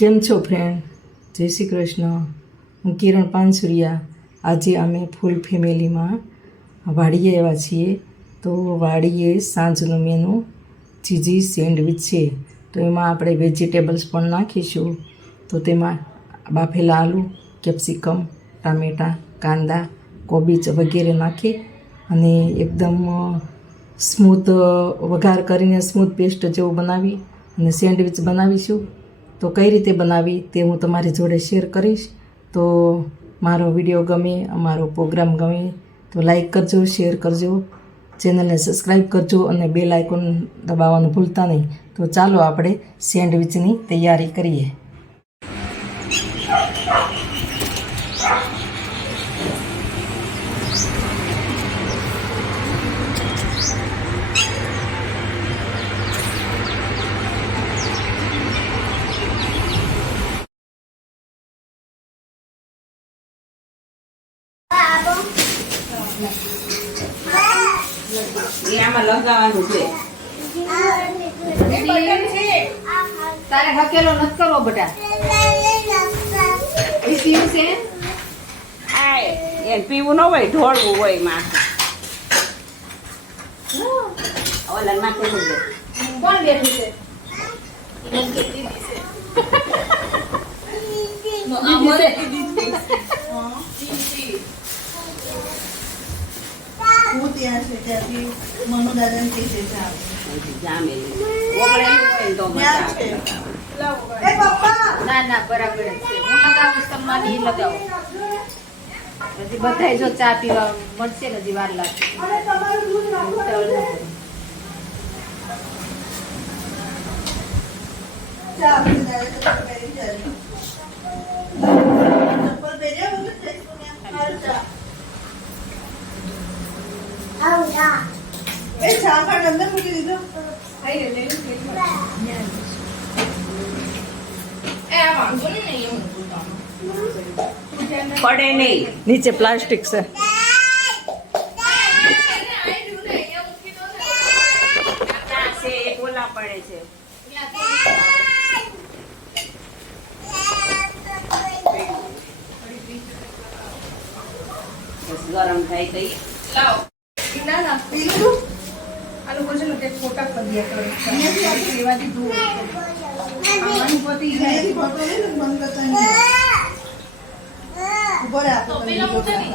કેમ છો ફ્રેન્ડ? જય શ્રી કૃષ્ણ. હું કિરણ પાનસુરિયા. આજે અમે ફૂલ ફેમિલીમાં વાડીએ આવ્યા છીએ. તો વાડીએ સાંજનું મેનુ ચીઝી સેન્ડવિચ છે. તો એમાં આપણે વેજીટેબલ્સ પણ નાખીશું. તો તેમાં બાફેલા આલુ, કેપ્સિકમ, ટામેટાં, કાંદા, કોબીજ વગેરે નાખી અને એકદમ સ્મૂથ વઘાર કરીને સ્મૂથ પેસ્ટ જેવું બનાવી અને સેન્ડવિચ બનાવીશું. તો કઈ રીતે બનાવી તે હું તમારી જોડે શેર કરીશ. તો મારો વિડીયો ગમે, અમારો પ્રોગ્રામ ગમે તો લાઈક કરજો, શેર કરજો, ચેનલને સબસ્ક્રાઈબ કરજો અને બેલ આઇકોન દબાવવાનું ભૂલતા નહીં. તો ચાલો આપણે સેન્ડવિચની તૈયારી કરીએ. આમાં લગાવવાનું છે. તારે હકેલો નથી કરવો બેટા. એ પીવું છે? એને પીવું ન હોય, ઢોળવું હોય માથે. ઓલા નાખેલું છે. કોણ બેઠું છે? હું ત્યાં છે ત્યાંથી મનુ દાદાને કહી દે છે જામેલી. ઓગળેલું હોય ને તો મજા આવે. એ પપ્પા ના ના બરાબર જ છે. હું લગાવીશ, તમારે નહીં લગાવો. હજી બધાય જો ચા પીવા મળશે ને હજી વાર લાગશે. અને તમારું દૂધ રાખો ચા આપી દાદા તો પહેરી જાય ચપ્પલ પહેર્યા વગર જઈશું ને હાલ ચા એ ચા કાર્ડ અંદર મૂકી દીધો. પડે નહીં. નીચે પ્લાસ્ટિક છે. આ છે એક ઓલા પડે છે. બસ ગરમ થાય કઈ ના ના પીલું આ લોકો છે ને તે ફોટા કરી દે કરે અહીંયાથી આખી રેવાથી દૂર આમાંની પોતી અહીંયાથી ફોટો લઈને બંધ કરતા નહીં ઉભો રહે આપો પેલા મોટા નહીં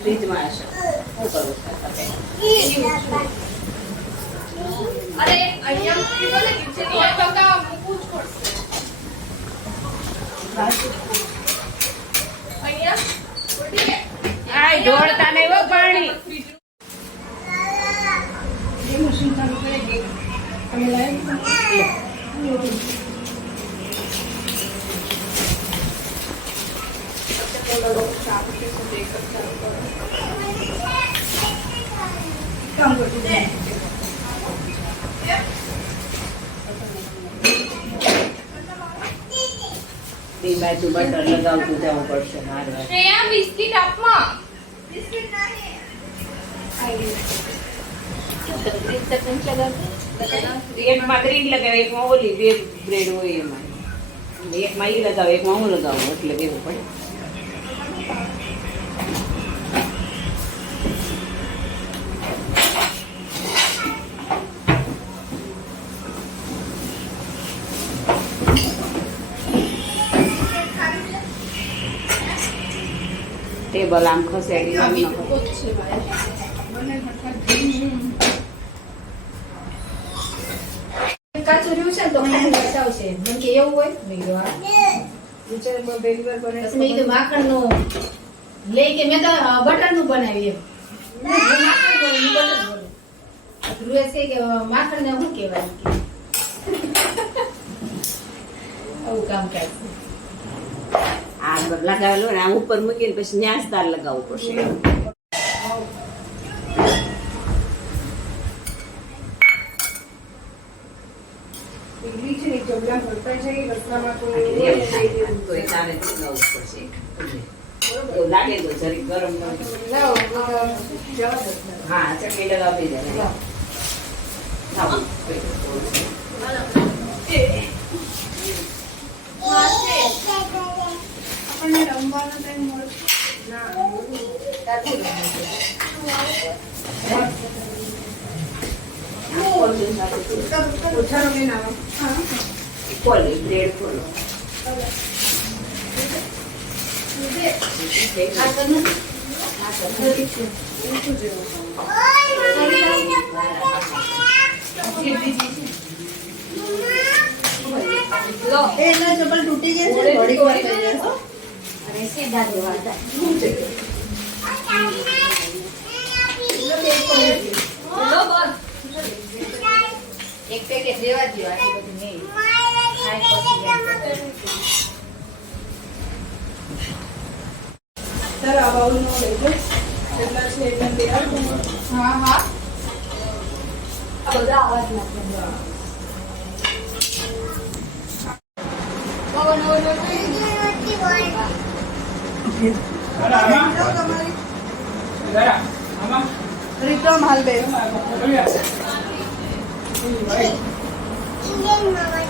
ફ્રીજમાં હશે. શું કરું અરે અહીંયા મૂકી દો ને, નીચે તો ટકા મૂકવું જ પડશે. અહીંયા ઉડી ગયા. આય ઢોળતા નહીં હો પાણી. એ મશીન ચાલુ કરે કે તમે લાવી કામ કરતું બે બાજુ બટર લગાવતું જવું પડશે. મારે શ્રેયા બિસ્કિટ આપમાં. એકમાં ગ્રીન લગાવે, એકમાં ઓલી બે બ્રેડ હોય એમાં. એકમાં ઈ લગાવે, એકમાં હું લગાવું એટલે દેવું પડે. ટેબલ આમ ખસેડી આમ ન કાચું રહ્યું છે ને તો ખાલી બચાવશે. મને કે એવું હોય મેં કીધું હા. વિચારમાં પહેલી વાર બને પછી મેં કીધું માખણનું લઈ કે મેં તો બટરનું બનાવી એમ. માખણ બોલું, બટર બોલું. ધ્રુવેશ કહે કે માખણને શું કહેવાય કે આવું કામ કરે છે. આ લગાવેલું ને આ ઉપર મૂકીને પછી ન્યાસદાર લગાવવું પડશે. ઈડલી છે ને ચોગલા ભરતા છે રસ્તામાં તો તો એ તારે લગાવવું પડશે. એવું લાગે તો જરીક ગરમ ગરમ. લાવો જવા દો. હા ચટણી લગાવી દે. આપણને રમવાનો ટાઈમ મળશે. ઓછા રમીને આવો. હા. ખોલે બ્રેડ ખોલો એના ચપ્પલ તૂટી ગયા છે, ઘડીક વાર થઈ જશે. અને સીધા દેવા હતા. એક પેકેટ દેવા દો આટલી બધી નહીં. સર આ બાઉલનો લેજો. કેટલા છે એટલા તૈયાર કરો. હા હા આ બધા આવાજ નાખે. રીતમ હાલ બે. Indian mama.